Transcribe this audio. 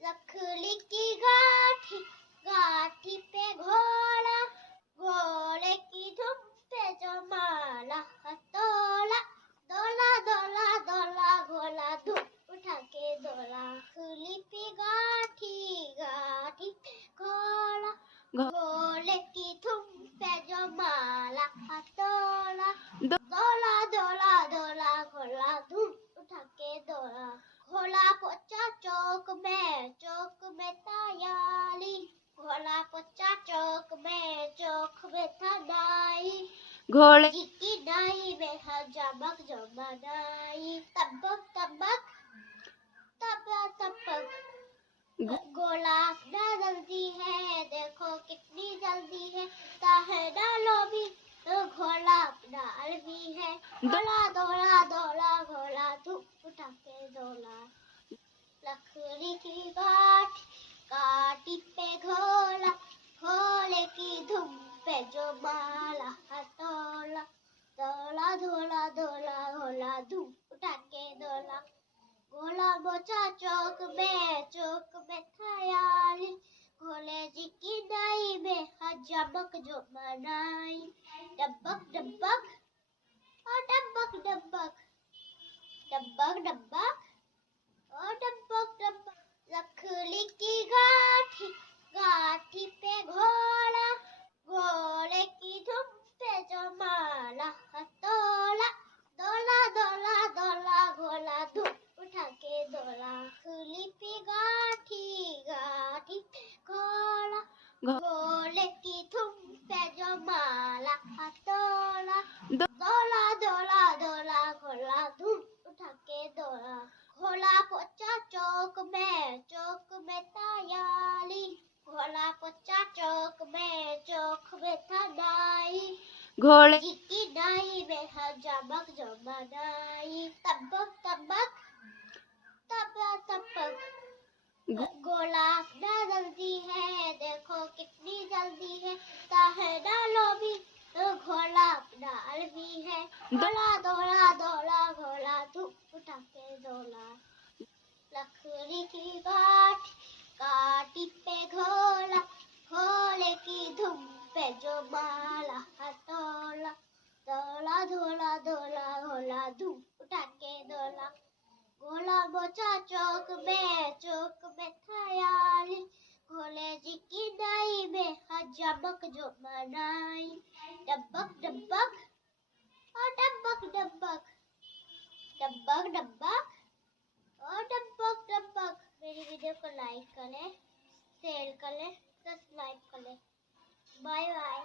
लकड़ी की गाठी गाठी पे घोड़ा घोड़े की धुन पे जो माला हथौड़ा दौला दौला दौला घोड़ा धूप उठा के दौला लकड़ी की गाठी गाठी पे घोड़ा घोड़े की धुन पे जो माला हथौड़ा दौला दौला दौला घोड़ा धूप उठा के दौला घोड़ा पहुंचा चौक में तैयारी घोड़ा पहुंचा चौक में था नाई घोड़े की नाई में जमक जमानाई तबक तबक तबक तबक घोड़ा ना जल्दी है देखो कितनी जल्दी है ताहे डालो भी तो घोड़ा अपना भी है दौड़ा दौड़ा दौड़ा घोड़ा धूप उठा के दौड़ा लकड़ी की काटी पे घोड़ा घोड़े की धुम पे जो माला हथौड़ा दौड़ा दौड़ा दौड़ा घोड़ा धूप उठा के दौड़ा घोड़ा पहुंचा चौक में तैयारी घोड़े जी की नाई में जमक जो मनाई डब्बक डब्बक और डब्बक डब्बक डब्बक डब्बक और डब्बक डब्बक लकड़ी की गाठी पे घोड़ा घोड़े की धुन पे जो माला हथौड़ा दौला दौला दौला घोड़ा धूप उठा के दौला लकड़ी की गाठी पे घोड़ा घोड़े की धुन पे जो माला हथौड़ा दौला दौला दौला घोड़ा धूप उठा के दौला घोड़ा पहुंचा चौक में तैयारी घोड़ा पहुंचा चौक में था नाई घोड़े की नाई में जमक जमानाई तबक तबक तबक तबक घोड़ा ना जल्दी है देखो कितनी जल्दी है ताहे डालो भी तो घोड़ा अपना भी है दौड़ा दौड़ा दौड़ा घोड़ा धूप उठा के दौड़ा लकड़ी की काटी पे घोड़ा घोड़े की धुन पे जो माला हथौड़ा दौड़ा दौड़ा दौड़ा घोड़ा धूप उठा के दौड़ा घोड़ा पहुंचा चौक में तैयारी घोड़े जी की नाई में जमक जो मनाई डब्बक डब्बक और डब्बक डब्बक डब्बक डब्बक और डब्बक डब्बक मेरी वीडियो को लाइक करें शेयर करें सब्सक्राइब करें बाय बाय।